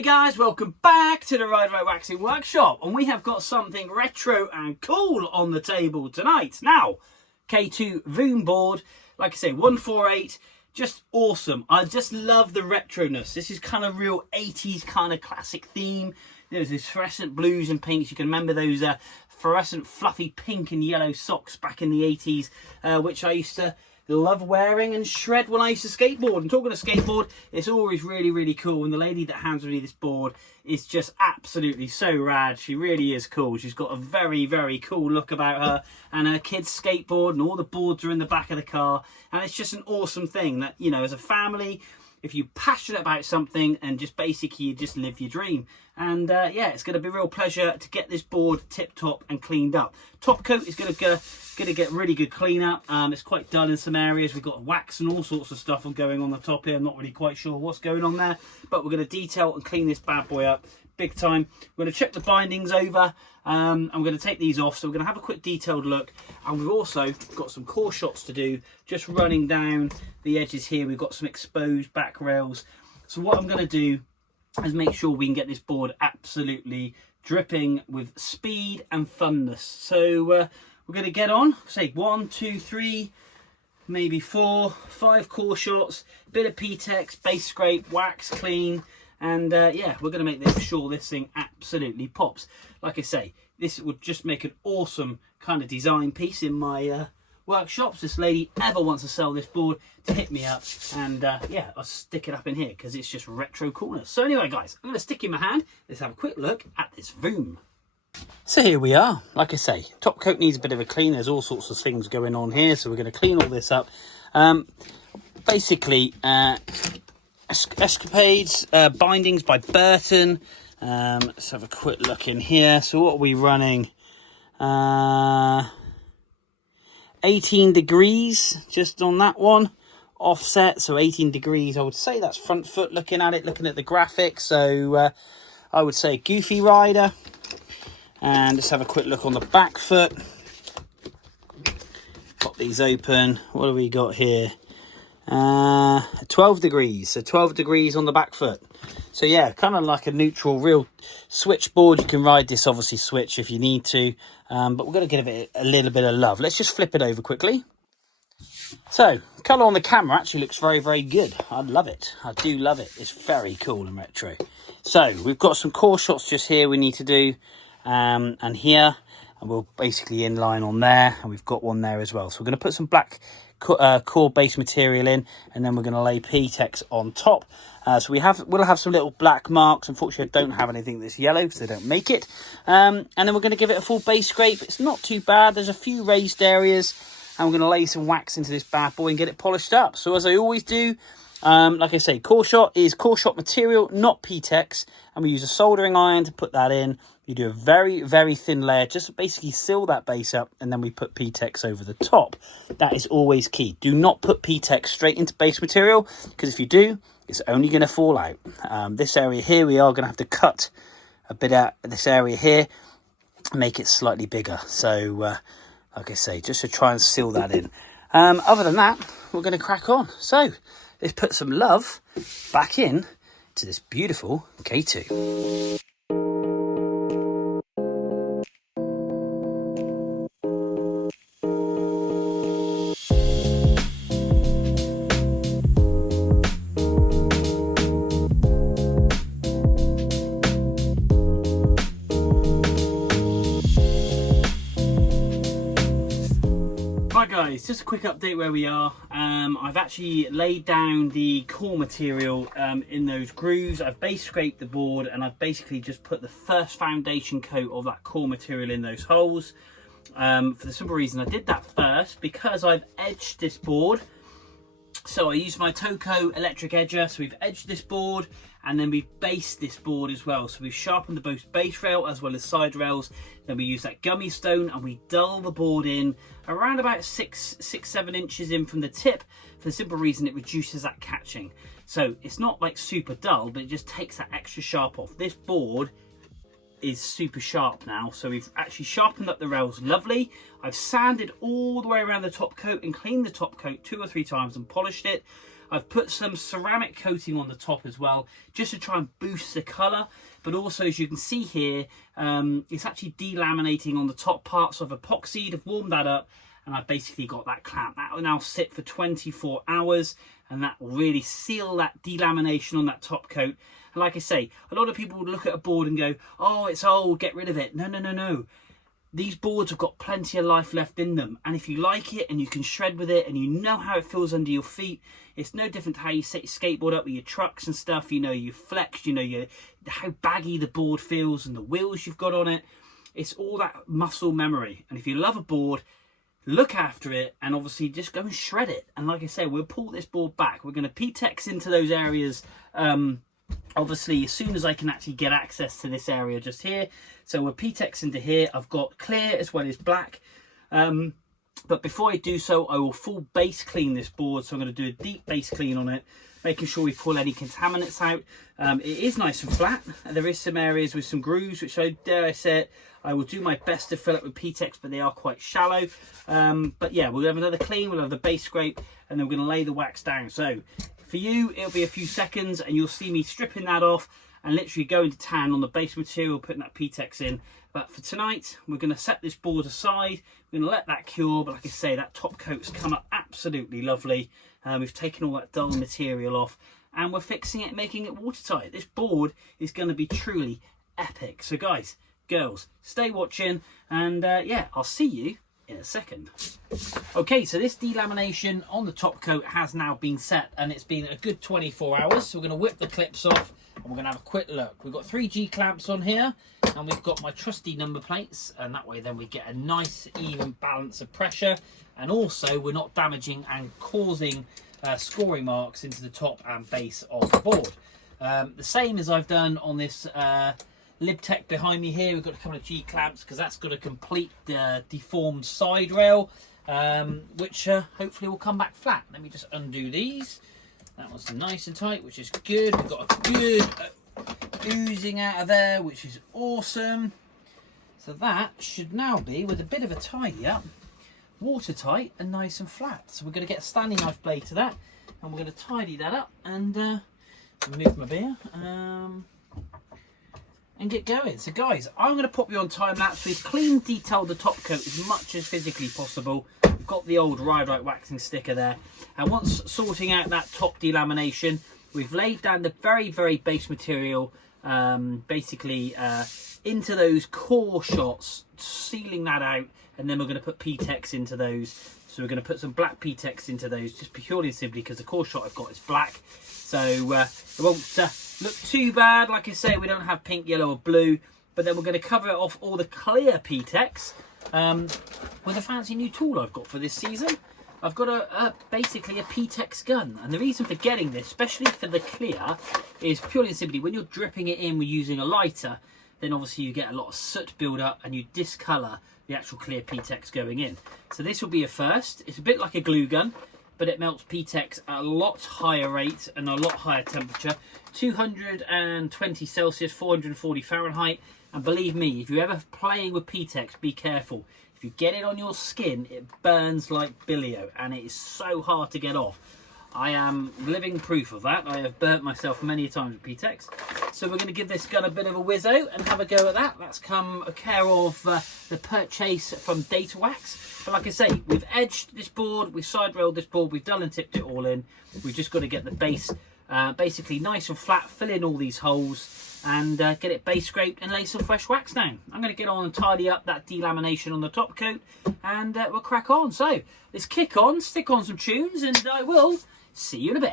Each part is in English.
Hey guys, welcome back to the Ride Right Waxing Workshop, and we have got something retro and cool on the table tonight. Now, K2 VOOM board, like I say, 148, just awesome. I just love the retroness. This is kind of real 80s kind of classic theme. There's these fluorescent blues and pinks. You can remember those fluorescent fluffy pink and yellow socks back in the 80s, which I used to love wearing and shred when I used to skateboard. And talking to skateboard, it's always really cool, and the lady that hands me this board is just absolutely so rad. She really is cool. She's got a very cool look about her, and her kids skateboard, and all the boards are in the back of the car, and it's just an awesome thing that, you know, as a family, if you're passionate about something and just basically you just live your dream. And yeah, it's going to be a real pleasure to get this board tip top and cleaned up. Top coat is going to get really good clean up. It's quite dull in some areas. We've got wax and all sorts of stuff going on the top here. I'm not really quite sure what's going on there, but we're going to detail and clean this bad boy up big time. We're going to check the bindings over, and we're going to take these off. So we're going to have a quick detailed look, and we've also got some core shots to do, just running down the edges here. We've got some exposed back rails. So what I'm going to do is make sure we can get this board absolutely dripping with speed and funness. So we're going to get on, say 1, 2, 3, maybe 4, 5 core shots, bit of P-Tex, base scrape, wax clean, and yeah, we're going to make sure this thing absolutely pops. Like I say, this would just make an awesome kind of design piece in my workshops. This lady ever wants to sell this board, to hit me up, and yeah, I'll stick it up in here because it's just retro coolness. So anyway guys, I'm going to stick in my hand. Let's have a quick look at this VOOM. So here we are. Like I say, top coat needs a bit of a clean. There's all sorts of things going on here, so we're going to clean all this up. Basically escapades, bindings by Burton. Let's have a quick look in here. So what are we running? 18 degrees just on that one, offset, so 18 degrees. I would say that's front foot, looking at the graphics. So I would say Goofy Rider. And let's have a quick look on the back foot. Pop these open. What do we got here? 12 degrees, so 12 degrees on the back foot. So yeah, kind of like a neutral, real switchboard. You can ride this, obviously switch if you need to, but we're going to give it a little bit of love. Let's just flip it over quickly. So colour on the camera actually looks very good. I love it. I do love it. It's very cool and retro. So we've got some core shots just here we need to do, and here, and we'll basically inline on there, and we've got one there as well. So we're going to put some black core base material in, and then we're going to lay P-Tex on top. So we'll have some little black marks. Unfortunately, I don't have anything that's yellow because they don't make it. And then we're going to give it a full base scrape. It's not too bad. There's a few raised areas, and we're going to lay some wax into this bad boy and get it polished up. So as I always do, like I say, core shot is core shot material, not P-Tex, and we use a soldering iron to put that in. You do a very thin layer, just to basically seal that base up, and then we put P-Tex over the top. That is always key. Do not put P-Tex straight into base material, because if you do, it's only going to fall out. This area here, we are going to have to cut a bit out of this area here, make it slightly bigger. So, like I say, just to try and seal that in. Other than that, we're going to crack on. So, let's put some love back in to this beautiful K2. Guys, just a quick update where we are. I've actually laid down the core material in those grooves. I've base scraped the board, and I've basically just put the first foundation coat of that core material in those holes. For the simple reason I did that first, because I've edged this board. So I used my Toco electric edger, so we've edged this board, and then we've based this board as well. So we've sharpened both base rail as well as side rails. Then we use that gummy stone, and we dull the board in around about 6-7 inches in from the tip, for the simple reason it reduces that catching. So it's not like super dull, but it just takes that extra sharp off. This board is super sharp now, so we've actually sharpened up the rails lovely. I've sanded all the way around the top coat and cleaned the top coat 2 or 3 times and polished it. I've put some ceramic coating on the top as well, just to try and boost the colour. But also, as you can see here, it's actually delaminating on the top part. So I've epoxied, I've warmed that up, and I've basically got that clamp. That will now sit for 24 hours, and that will really seal that delamination on that top coat. And like I say, a lot of people would look at a board and go, oh, it's old, get rid of it. No, no, no, no. These boards have got plenty of life left in them. And if you like it and you can shred with it and you know how it feels under your feet, it's no different to how you set your skateboard up with your trucks and stuff. You know, you flex, you know, how baggy the board feels and the wheels you've got on it. It's all that muscle memory. And if you love a board, look after it and obviously just go and shred it. And like I say, we'll pull this board back. We're going to P-Tex into those areas obviously as soon as I can actually get access to this area just here. So we're P-Tex into here. I've got clear as well as black. But before I do so, I will full base clean this board. So I'm going to do a deep base clean on it, making sure we pull any contaminants out. It is nice and flat. There is some areas with some grooves, which dare I say it, I will do my best to fill up with P-Tex, but they are quite shallow. But yeah, we'll have another clean, we'll have the base scrape, and then we're going to lay the wax down. So for you, it'll be a few seconds, and you'll see me stripping that off and literally going to town on the base material, putting that P-Tex in. But for tonight, we're going to set this board aside. We're going to let that cure. But like I say, that top coat's come up absolutely lovely. We've taken all that dull material off and we're fixing it, making it watertight. This board is going to be truly epic. So guys, girls, stay watching, and yeah, I'll see you in a second. Okay, so this delamination on the top coat has now been set, and it's been a good 24 hours. So we're going to whip the clips off and we're going to have a quick look. We've got 3 G clamps on here, and we've got my trusty number plates, and that way then we get a nice even balance of pressure, and also we're not damaging and causing scoring marks into the top and base of the board. The same as I've done on this Libtech behind me here. We've got a couple of G clamps because that's got a complete deformed side rail, which hopefully will come back flat. Let me just undo these. That was nice and tight, which is good. We've got a good oozing out of there, which is awesome. So that should now be, with a bit of a tidy up, watertight and nice and flat. So we're going to get a standing knife blade to that, and we're going to tidy that up and move my beer and get going. So guys, I'm going to pop you on time lapse. We've clean detailed the top coat as much as physically possible. We've got the old Ride Right waxing sticker there, and once sorting out that top delamination, we've laid down the very base material basically into those core shots, sealing that out, and then we're going to put P-Tex into those. So we're going to put some black P-Tex into those, just purely and simply because the core shot I've got is black. So it won't look too bad. Like I say, we don't have pink, yellow or blue, but then we're going to cover it off all the clear P-Tex with a fancy new tool I've got for this season. I've got basically a P-Tex gun, and the reason for getting this, especially for the clear, is purely and simply when you're dripping it in with using a lighter, then obviously you get a lot of soot build up and you discolour the actual clear P-Tex going in. So this will be a first. It's a bit like a glue gun, but it melts P-Tex at a lot higher rate and a lot higher temperature, 220 Celsius, 440 Fahrenheit. And believe me, if you're ever playing with P-Tex, be careful. If you get it on your skin, it burns like billio, and it is so hard to get off. I am living proof of that. I have burnt myself many times with P-Tex. So we're going to give this gun a bit of a whiz out and have a go at that. That's come care of the purchase from Data Wax. But like I say, we've edged this board, we've side railed this board, we've done and tipped it all in. We've just got to get the base basically nice and flat, fill in all these holes, and get it base scraped and lay some fresh wax down. I'm going to get on and tidy up that delamination on the top coat, and we'll crack on. So let's kick on, stick on some tunes, and I will see you in a bit.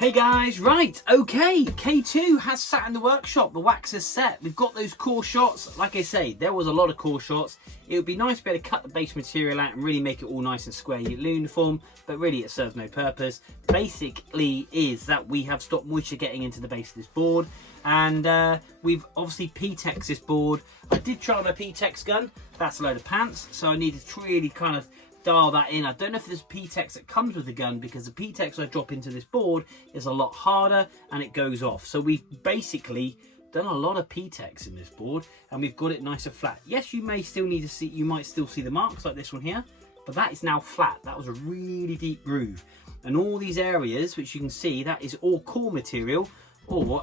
Hey guys, right, okay, K2 has sat in the workshop, the wax is set, we've got those core shots. Like I say, there was a lot of core shots. It would be nice to be able to cut the base material out and really make it all nice and square uniform, but really it serves no purpose. Basically is that we have stopped moisture getting into the base of this board, and we've obviously P-Tex this board. I did try my P-Tex gun, that's a load of pants, so I needed to really kind of dial that in. I don't know if there's P-Tex that comes with the gun, because the P-Tex I drop into this board is a lot harder and it goes off. So we've basically done a lot of P-Tex in this board, and we've got it nice and flat. Yes, you may still need to see, you might still see the marks like this one here, but that is now flat. That was a really deep groove. And all these areas, which you can see, that is all core material, or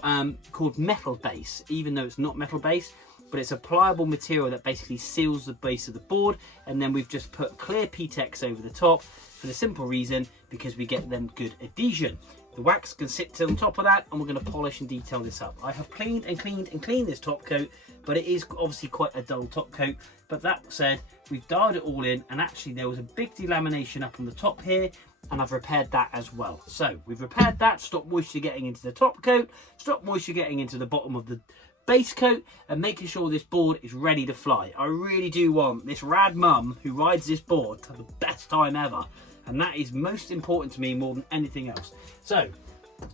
called metal base, even though it's not metal base, but it's a pliable material that basically seals the base of the board. And then we've just put clear P-Tex over the top for the simple reason, because we get them good adhesion. The wax can sit on top of that, and we're going to polish and detail this up. I have cleaned and cleaned and cleaned this top coat, but it is obviously quite a dull top coat. But that said, we've dialed it all in, and actually there was a big delamination up on the top here, and I've repaired that as well. So we've repaired that, stop moisture getting into the top coat, stop moisture getting into the bottom of the base coat, and making sure this board is ready to fly. I really do want this rad mum who rides this board to have the best time ever. And that is most important to me more than anything else. So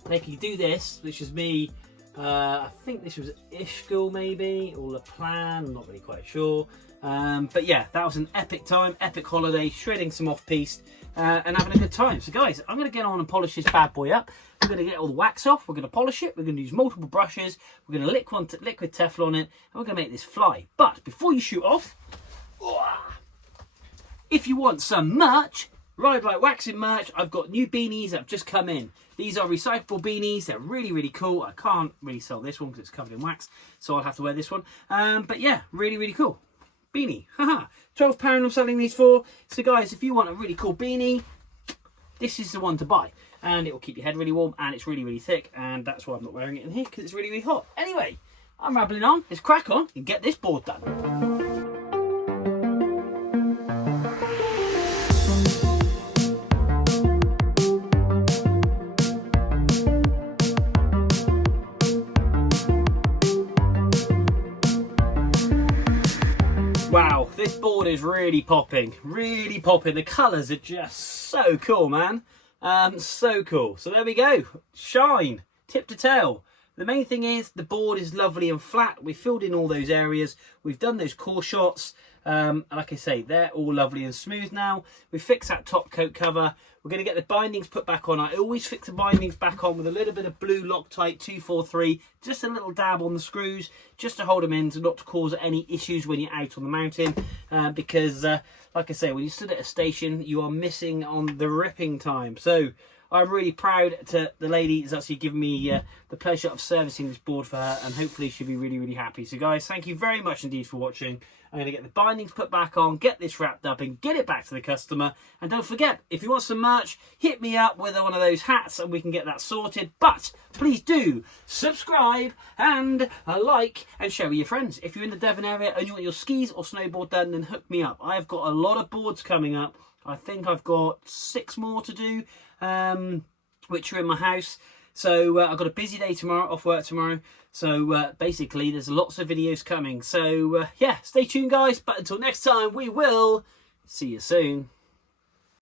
they can do this, which is me, I think this was Ishgal maybe, or La Plan, I'm not really quite sure. But yeah, that was an epic time, epic holiday, shredding some off-piste and having a good time. So guys, I'm going to get on and polish this bad boy up. We're going to get all the wax off, we're going to polish it, we're going to use multiple brushes, we're going to liquid Teflon it, and we're going to make this fly. But before you shoot off, if you want some merch, Ride Right Waxing merch, I've got new beanies that have just come in. These are recyclable beanies. They're really, really cool. I can't really sell this one because it's covered in wax, so I'll have to wear this one. But yeah, really, really cool. Beanie. Haha. £12 I'm selling these for. So guys, if you want a really cool beanie, this is the one to buy. And it will keep your head really warm, and it's really, really thick. And that's why I'm not wearing it in here, because it's really, really hot. Anyway, I'm rambling on. Let's crack on and get this board done. Wow, this board is really popping, really popping. The colours are just so cool, man. So cool. So there we go. Shine, tip to tail. The main thing is the board is lovely and flat. We filled in all those areas. We've done those core shots. Like I say, they're all lovely and smooth now. We fixed that top coat cover. We're going to get the bindings put back on. I always fix the bindings back on with a little bit of blue Loctite 243, just a little dab on the screws, just to hold them in, to not to cause any issues when you're out on the mountain. Because, like I say, when you stood at a station, you are missing on the ripping time. So I'm really proud to the lady who's actually given me the pleasure of servicing this board for her, and hopefully she'll be really, really happy. So guys, thank you very much indeed for watching. I'm going to get the bindings put back on, get this wrapped up and get it back to the customer. And don't forget, if you want some merch, hit me up with one of those hats and we can get that sorted. But please do subscribe and like and share with your friends. If you're in the Devon area and you want your skis or snowboard done, then hook me up. I've got a lot of boards coming up. I think I've got 6 more to do, which are in my house. So I've got a busy day tomorrow, off work tomorrow. So basically there's lots of videos coming. So yeah, stay tuned guys. But until next time, we will see you soon.